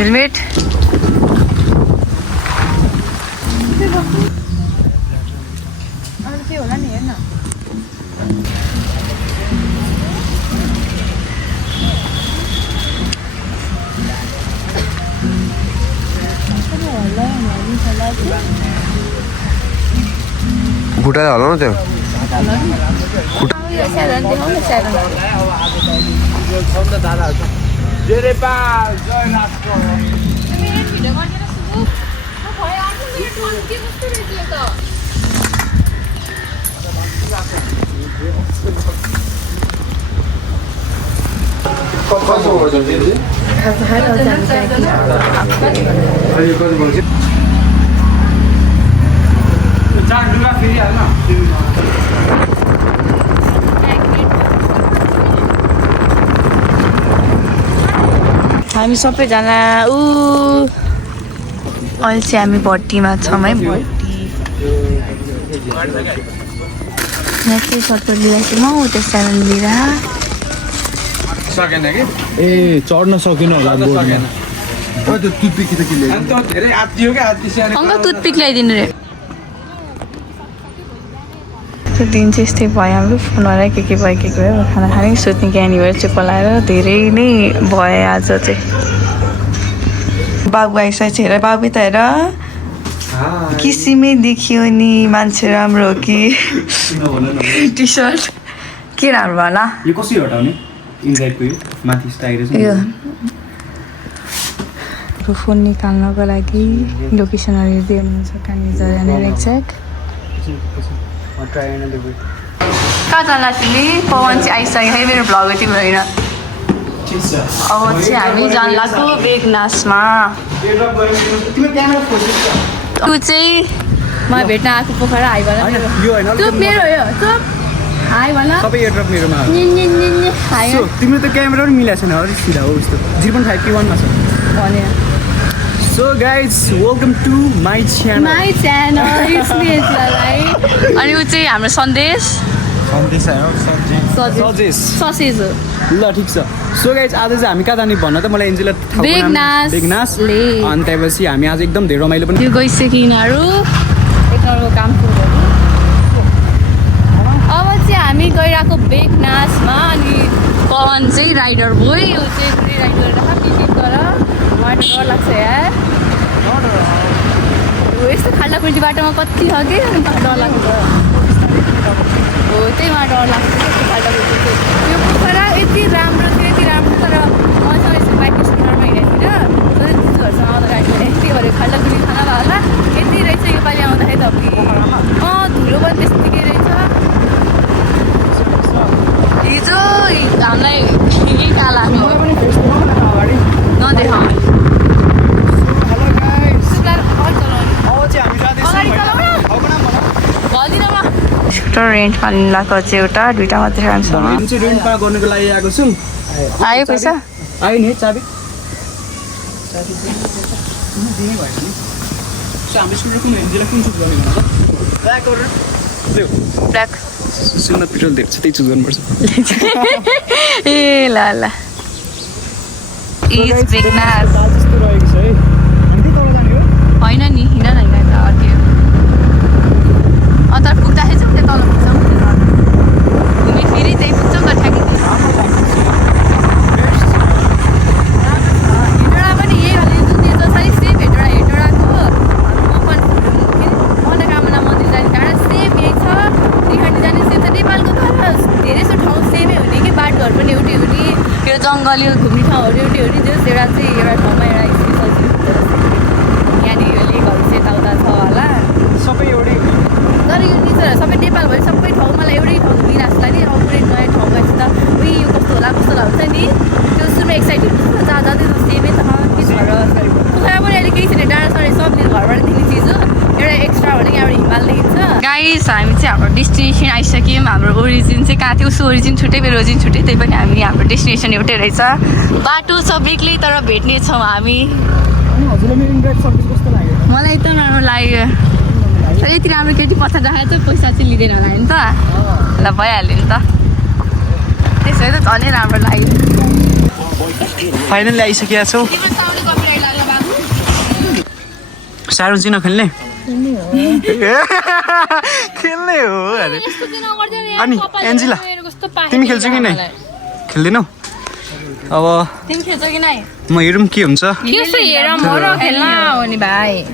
helmet के होला नि हेर्न खुट्टा हल्लाउनु त्यो हामी सबैजना अहिले चाहिँ हामी भट्टीमा छौँ है भट्टी यहाँ के सबै लिएको म उता सानो लिएर सकेन कि ए चढ्न सकिन होला अङ्कल टुथपिक ल्याइदिनु रे त्यो दिन चाहिँ यस्तै भयो हाम्रो फोनहरू के भयो के भयो खाना खाने सुत्ने ज्ञानीहरू चाहिँ पलाएर धेरै नै भयो आज चाहिँ बाबु आइसकेको छ हेर बाबु त हेर किसिमै देखियो नि मान्छे राम्रो हो कि टी सर्ट के राम्रो होला यो कसरी हटाउने इनसाइडको यो माथि स्टाइल यो फोन निकाल्नको लागि लोकेसनहरू हेर्दै हुनुहुन्छ कहाँनिर जाने एक्ज्याक्ट कहाँ जाँदा तिमी पवन चाहिँ आइसक्यो है मेरो भ्लग यति भएन अब चाहिँ हामी जान लाग्यो बेगनासमा तँ चाहिँ म भेट्न आएको पोखरा हाई भन त्यो मेरो हो त्यो हाई भन सबै एयरड्रप मेरोमा हाई तिम्रो त क्यामेरा पनि मिलाएको छैन अलिक सिधा हो यस्तो 0.5 मा छ भने so guys welcome to my channel अनि ऊ चाहिँ हाम्रो सन्देश ससेज हो ल ठिक छ सो गाइज आज चाहिँ हामी कहाँ जाने भन्न त मलाई एन्जेला बेगनास अनि त्यसपछि हामी आज एकदम धेरै रमाइलो पनि त्यो गइसक्यो यिनीहरू एकअर्को काम सुरु अब चाहिँ हामी गइरहेको बेगनासमा अनि पवन चाहिँ राइडर बोय ऊ चाहिँ फ्री राइड गरेर टिकट गर मलाई डर लाग्छ यार यस्तो खाल्डाखुल्टी बाटोमा कति छ कि डर लाग्छ हो त्यहीमा डर लाग्छ खाल्डाखुल्टी यो पोखरा यति राम्रो थियो यति राम्रो तर मसँग यस्तो बाइक स्कुटरमा हिँडेको थिएन दिदीहरूसँग आउँदा गाडी त्यही भएर खाल्डाखुल्टी खाना भयो होला यति रहेछ योपालि आउँदाखेरि त धुलो पनि त्यस्तै रहेछ हिजो हामीलाई काला नदेखाऊ रेन्टमा लिनु लगाएको चाहिँ एउटा दुइटा मात्रै खान्छ रेन्टमा गर्नुको लागि आएको छु आयो पैसा आयो नि चाबी ब्ल्याक सुन्न पेट्रोल धेरै छ त्यही चुज गर्नुपर्छ ए ल ल इज बेगनास जस्तो रहेको छ है होइन नि हिँड न हिँड त अट्यो अन्त पुग्दाखेरि चाहिँ त्यहाँ तल पुग्छ घुमे फेरि त्यही पुग्छ ठ्याक्कै हेटौँडा पनि यही जुन त्यो जसरी सेम हेटौँडाको मनोकामना मन्दिर जाने टाढा सेम यही छ त्रिखण्डी जाने सेम छ नेपालको त धेरै जस्तो ठाउँ सेमै हुने कि बाटोहरू पनि एउटै हुने यो जङ्गली घुम्ने ठाउँहरू एउटै हुने जस एउटा चाहिँ एउटा ठाउँमा एउटा स्पेसल यहाँनिर यो लेकहरू चाहिँ यताउता छ होला सबै एउटै तर यो नेचर सबै नेपालभरि सबै ठाउँ मलाई एउटै ठाउँ घुमिरहेको छ नि अब कुनै नयाँ ठाउँ गएपछि त उयो यो कस्तो होला हुन्छ नि त्यो सुरुमा एक्साइटेड हुन्छ जहाँ जाँदै सेमै त के छ र पोखरा पनि अहिले केही छैन डाँडा साँडा सब घरबाट देख्ने चिज हो एउटा एक्स्ट्रा भने यहाँबाट हिमाल देखिन्छ गाइस हामी चाहिँ हाम्रो डेस्टिनेसन आइसक्यौँ हाम्रो ओरिजिन चाहिँ कहाँ थियो उसको ओरिजिन छुट्टै मेरो ओरिजिन छुट्टै त्यही पनि हामी हाम्रो डेस्टिनेसन एउटै रहेछ बाटो छ बेग्लै तर भेट्नेछौँ हामी मलाई त राम्रो लाग्यो यति राम्रो केटी पछाडि राखेर चाहिँ पैसा चाहिँ लिँदैन होला नि त ल भइहाल्यो नि त त्यसो भए त झनै राम्रो लाग्यो फाइनली आइसकेका छौँ साइरन चाहिँ नखेल्ने खेल्ने हो अरे अनि एन्जिला तिमी खेल्छौ कि नै खेल्दैनौ अब तिमी खेल्छौ कि नै म हेरौँ के हुन्छ हेर म र खेल्न हो नि भाइ